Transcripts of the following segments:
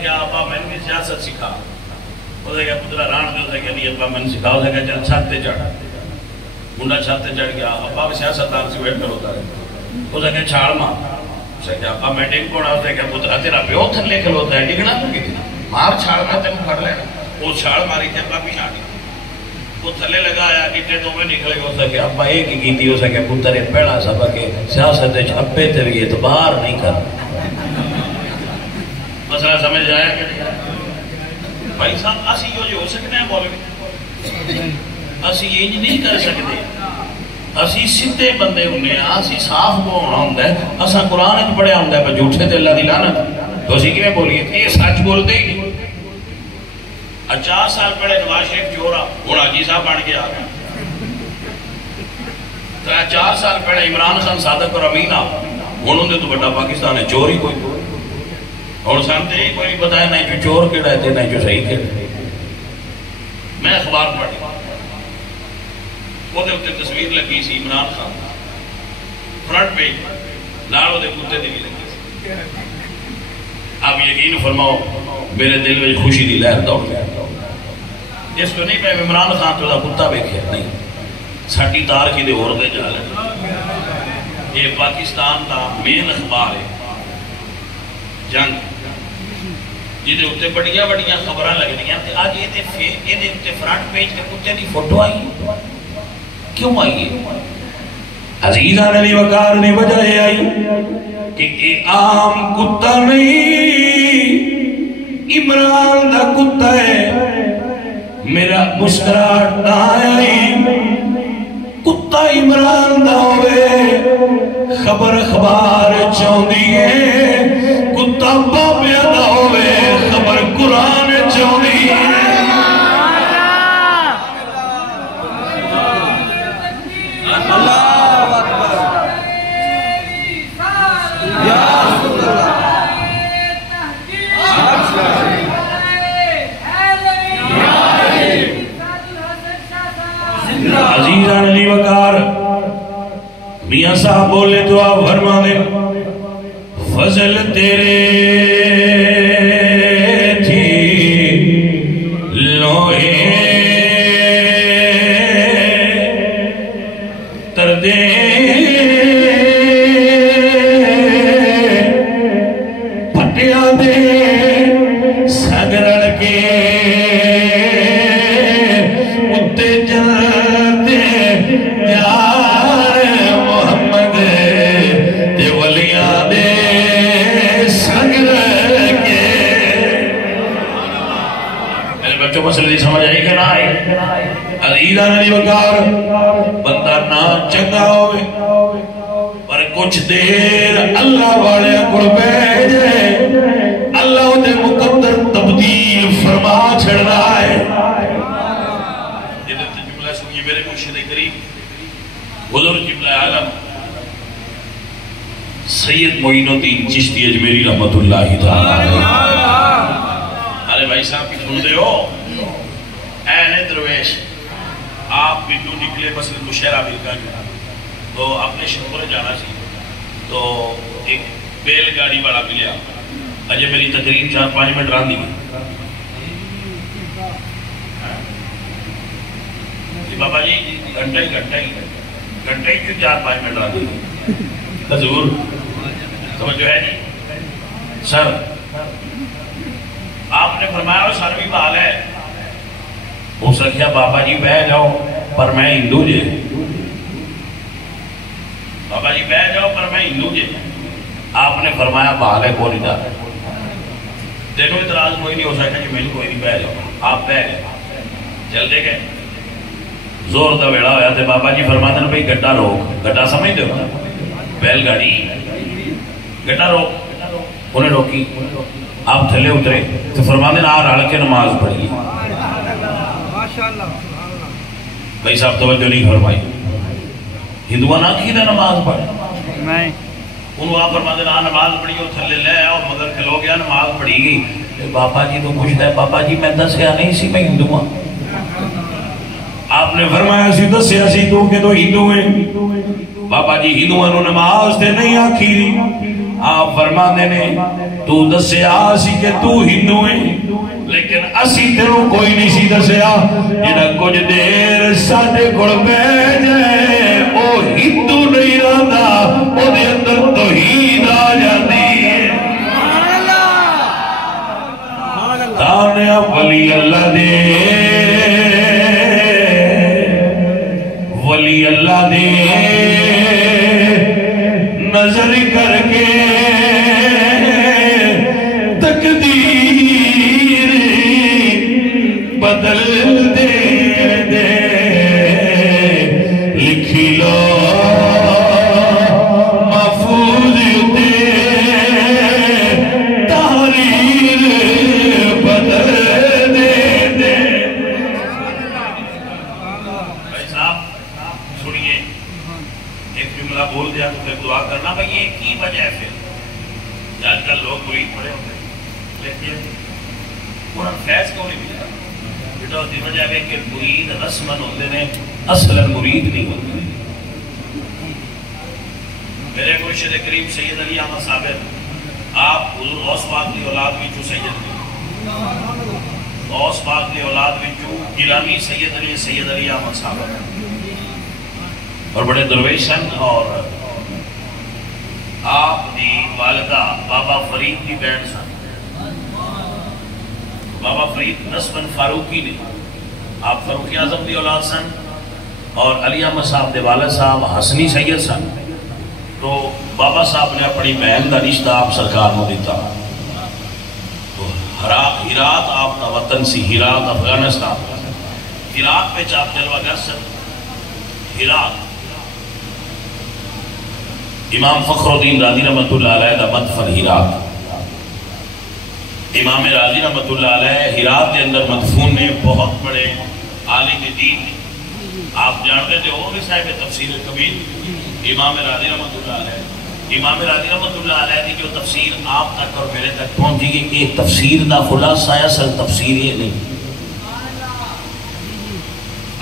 کیا ابا میں نے سیاست سکھا وہ کہا پترا ران جو تھا کہ نہیں ابا میں نے سکھا وہ کہا چل چھت تے چڑھا منڈا چھت تے چڑھ گیا ابا بھی سیاست دان سے ویٹ کرو تا وہ کہا چھاڑ ماں اسے کہا ابا میں ڈنگ کوڑا اسے کہا پترا تیرا پیو تھلے کھلوتا ہے ڈگنا تو کتنا مار چھاڑ میں تینوں پڑھ لینا وہ چھاڑ ماری تھے ابا بھی چھاڑی وہ تھلے لگایا گٹے تو میں نکلے گا اسے کہا ابا ایک ہی کیتی اسے کہا پتر یہ پہلا سبق ہے سیاست ابے تے بھی اعتبار نہیں کر مسئلہ سمجھ آیا کہ نہیں بھائی صاحب اسی جو ہو سکتے ہیں بولے اسی یہ نہیں کر سکتے اسی سدھے بندے ہونے ہیں اسی صاف ہونا ہوتا ہے اسا قرآن وچ پڑھیا ہوتا ہے پر جھوٹے تے اللہ دی لعنت تو اسی کیویں بولیے یہ سچ بولتے ہی نہیں 4 سال پہلے نواز شریف چورا ہوں حاجی صاحب بن کے آ گیا 4 سال پہلے عمران خان صادق اور امین ہوں اندر تو بڑا پاکستان ہے چور ہی کوئی اور سانتے ہی کوئی بتایا نہیں جو چور کیڑا ہے نہیں جو صحیح کیڑا ہے میں اخبار پڑھی وہ دے تصویر لگی سی عمران خان فرنٹ پیج نال دے کتے دی بھی لگی سی اب یقین فرماؤ میرے دل میں خوشی دی لہر دوڑ گیا اس کو نہیں پہ عمران خان تو دا کتا بیکھیا نہیں ساٹھی تار کی دے اور دے جا لے یہ پاکستان دا مین اخبار ہے جنگ جیدے ہوتے بڑیاں بڑیاں خبران لگ دیا آج یہ دے فرنٹ پیج کے کتے دی فوٹو آئی کیوں آئی ہے عزیزان علی وقار نے وجہ یہ آئی کہ یہ عام کتا نہیں عمران دا کتا ہے میرا مسکراہٹ نہ آئی کتا عمران دا ہوئے خبر اخبار چاہوں دیئے کتا بابیا دا ہوئے خبر قرآن چاہوں دیئے عزیزان علی وقار میاں صاحب بولے تو آپ فرما دے فضل تیرے تھی لوہے تردے پھٹیا دے سگرڑ کے مسئلہ دی سمجھ آئی کہ نہ آئی عزیزان علی وقار بندہ نہ چنگا ہوئے پر کچھ دیر اللہ والے اکڑ بیجے اللہ انہیں مقدر تبدیل فرما چھڑ رہا ہے یہ جملہ سنیے میرے مرشد کریم حضور جملہ عالم سید معین الدین چشتی اجمیری رحمت اللہ تعالی ارے بھائی صاحب کی سن دے ہو اے درویش آپ بندو نکلے بس مشہرہ ملکا جو تو اپنے شہر جانا سی تو ایک بیل گاڑی والا ملیا اجے میری تقریر 4-5 منٹ ران دی بابا جی گھنٹہ ہی کیوں 4-5 منٹ ران دی حضور سمجھ جو ہے جی سر آپ نے فرمایا وہ سر بھی بحال ہے ہو سکیا بابا جی بہ جاؤ پر میں ہندو جے بابا جی بہ جاؤ پر میں ہندو جے آپ نے فرمایا بحال ہے کوئی نہیں دیکھو اعتراض کوئی نہیں ہو سکتا کہ میں کوئی نہیں بہ جاؤ آپ بہ گئے چل دے گئے زور دا ویڑا ہویا تھے بابا جی فرماتے ہیں بھئی گٹا روک گٹا سمجھ دے ہو بیل گاڑی گٹا روک انہیں روکی آپ تھلے اترے تو فرماتے ہیں آر اڑھ کے نماز پڑھی بھائی صاحب توجہ نہیں فرمائی ہندوہ نہ کی دے نماز پڑھی انہوں آپ فرماتے ہیں نماز پڑھی اور تھلے لے اور مگر کھلو گیا نماز پڑھی گئی بابا جی تو پوچھتا ہے بابا جی میں دسیا نہیں سی میں ہندو ہوں آپ نے فرمایا سی دسیا سی تو کہ تو ہندو ہیں بابا جی ہندوانو نماز تے نہیں آکھی آپ فرما دینے تو دسیا سی کہ تو ہندو ہے لیکن اسی تیروں کوئی نہیں سی دسیا جنہا کچھ دیر ساڑھے گھڑ بیجے او ہندو نہیں رہتا او دے اندر توحید آ جاتی ہے تانے ولی اللہ دے ولی اللہ دے نظر کر کے تقدیر بدل دے دے لکھی لو محفوظ دے تحریر بدل دے دے بھائی صاحب سنیے ایک جملہ بول دیا تو پھر دعا کرنا بھائی یہ کی وجہ ہے پھر آج کل لوگ مرید پڑے ہوتے ہیں لیکن قرآن فیض کو نہیں ملتا بیٹا دی وجہ ہے کہ مرید رسمن ہوتے ہیں اصلا مرید نہیں ہوتے میرے مرشد کریم سید علی احمد صاحب آپ حضور غوث پاک کی اولاد میں جو سید علی غوث پاک کی اولاد میں جو گیلانی سید علی احمد صاحب اور بڑے درویش ہیں اور آپ دی والدہ بابا فرید کی بہن سن بابا فرید نسبن فاروقی نے آپ فاروقی اعظم دی اولاد سن اور علی احمد صاحب دے والد صاحب حسنی سید سن تو بابا صاحب نے اپنی بہن دا رشتہ آپ سرکار کو دیتا تو ہرات آپ دا وطن سی ہرات افغانستان ہرات پہ چاپ جلوہ گر سن ہرات امام فخر الدین رازی رحمت اللہ علیہ دا مدفن ہرات امام رازی رحمت اللہ علیہ ہرات کے اندر مدفون میں بہت بڑے عالم دین آپ جانتے تھے وہ بھی صاحب تفسیر کبیر امام رازی رحمت اللہ علیہ امام رازی رحمت اللہ علیہ کی جو تفسیر آپ تک اور میرے تک پہنچی گئی کہ تفسیر دا خلاصہ ہے اصل تفسیر یہ نہیں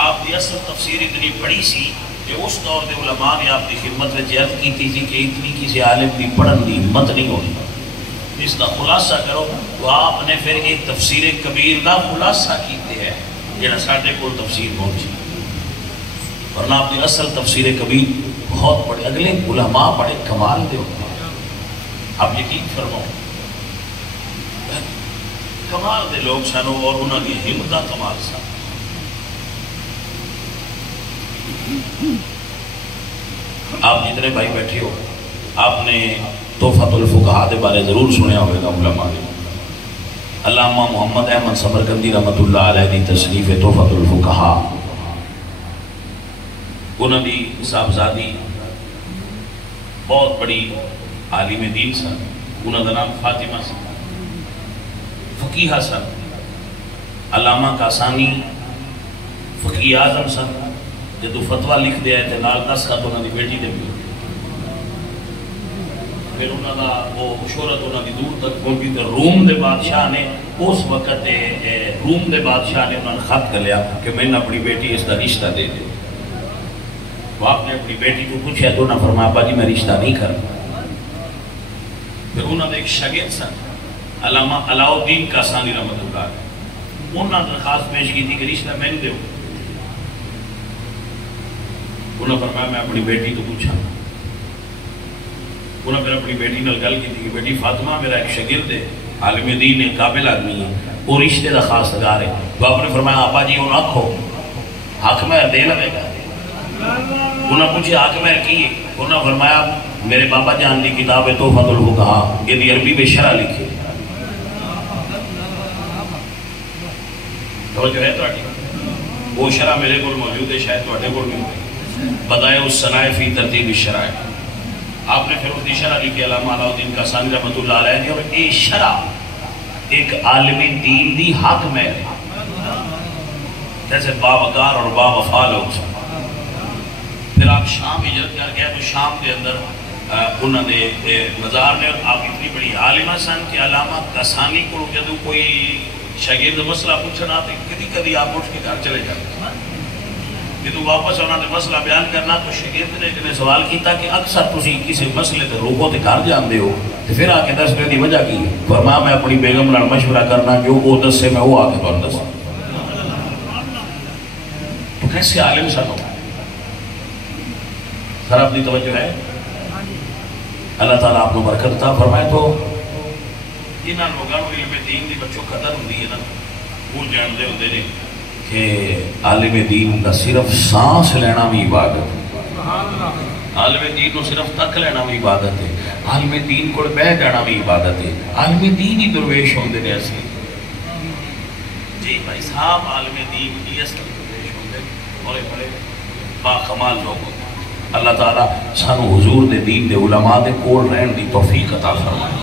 آپ کی اصل تفسیر اتنی بڑی سی کہ اس دور دے علماء نے آپ کی خدمت میں عرض کی تھی کہ اتنی کسی عالم کی پڑھن دی ہمت نہیں ہونی اس کا خلاصہ کرو تو آپ نے پھر ایک تفسیر کبیر دا خلاصہ کیتے ہیں جنہاں ساڑھے کو تفسیر پہنچی ورنہ آپ کی اصل تفسیر کبیر بہت بڑے اگلے علماء بڑے کمال دے ہوتے ہیں آپ یقین فرماؤ کمال دے لوگ سنو اور انہوں نے ہمتہ کمال سن آپ جتنے بھائی بیٹھے ہو آپ نے تحفۃ الفقہاء دے بارے ضرور سنے ہوئے گا علماء نے علامہ محمد احمد سمرقندی رحمت اللہ علیہ دی تصنیف تحفۃ الفقہاء انہوں نے صاحبزادی بہت بڑی عالم دین سن انہوں نے نام فاطمہ سن فقیہ سن علامہ کاسانی فقیہ اعظم سن جدو فتوہ لکھ دیا ہے نال نسخت انہوں نے بیٹی دے بھی پھر انہوں نے وہ شہرت انہوں نے دور تک پہنچی تو روم دے بادشاہ نے اس وقت روم دے بادشاہ نے انہوں نے خط کر لیا کہ میں نے اپنی بیٹی اس کا رشتہ دے دے تو آپ نے اپنی بیٹی کو پوچھا تو انہوں نے فرمایا ابا جی میں رشتہ نہیں کرتا پھر انہوں نے ایک شاگرد سن علامہ علاء الدین کاسانی رحمت اللہ علیہ انہوں نے درخواست پیش کی تھی کہ رشتہ میں نے دے انہوں نے فرمایا میں اپنی بیٹی کو پوچھا انہوں نے اپنی بیٹی نے گل کی تھی کہ بیٹی فاطمہ میرا ایک شاگرد ہے عالم دین ہے قابل آدمی ہے وہ رشتے دا خاص گار ہے تو آپ نے فرمایا آپا جی انہوں آکھو حق مہر دے لگے گا انہوں نے پوچھے حق مہر کی ہے انہوں نے فرمایا میرے بابا جان کی کتاب ہے تحفۃ الفقہاء یہ عربی میں شرح لکھے توجہ ہے تو وہ شرح میرے کو موجود ہے شاید تو کو بھی بدائے اس صنائع فی ترتیب الشرائع آپ نے پھر اس دی شرح لکھی علامہ علاء الدین کاسانی رحمت اللہ علیہ نے اور یہ شرح ایک عالم دین دی حق میں جیسے باوقار اور باوفا لوگ سن پھر آپ شام ہجرت کر گئے تو شام کے اندر انہوں نے مزار نے آپ اتنی بڑی عالمہ سن کہ علامہ کاسانی کو جدو کوئی شاگرد مسئلہ پوچھنا آتے کدی کدی آپ اٹھ کے گھر چلے جاتے جدو واپس انہوں نے مسئلہ بیان کرنا تو شاگرد نے سوال کیتا کہ اکثر تسی کسی مسئلے تے روکو تے گھر جاندے ہو تو پھر آ کے دسنے دی وجہ کی فرمایا میں اپنی بیگم نال مشورہ کرنا جو وہ دس سے میں وہ آ کے تو دس تو کیسے عالم سنو سر اپنی توجہ ہے اللہ تعالیٰ آپ نے برکت عطا فرمائے تو انہاں لوگاں نوں علم دین دی بچوں قدر ہوندی ہے نا وہ جاندے ہوندے نے کہ عالم دین کا صرف سانس لینا بھی عبادت ہے عالم دین کو صرف تک لینا بھی عبادت ہے عالم دین کو بہ جانا بھی عبادت ہے عالم دین ہی درویش ہوندے نے اصلی جی بھائی صاحب عالم دین ہی اصلی درویش ہوندے اور بڑے باکمال لوگ ہوندے اللہ تعالیٰ سانو حضور دے دین دے علماء دے کول رہن دی توفیق عطا فرمائے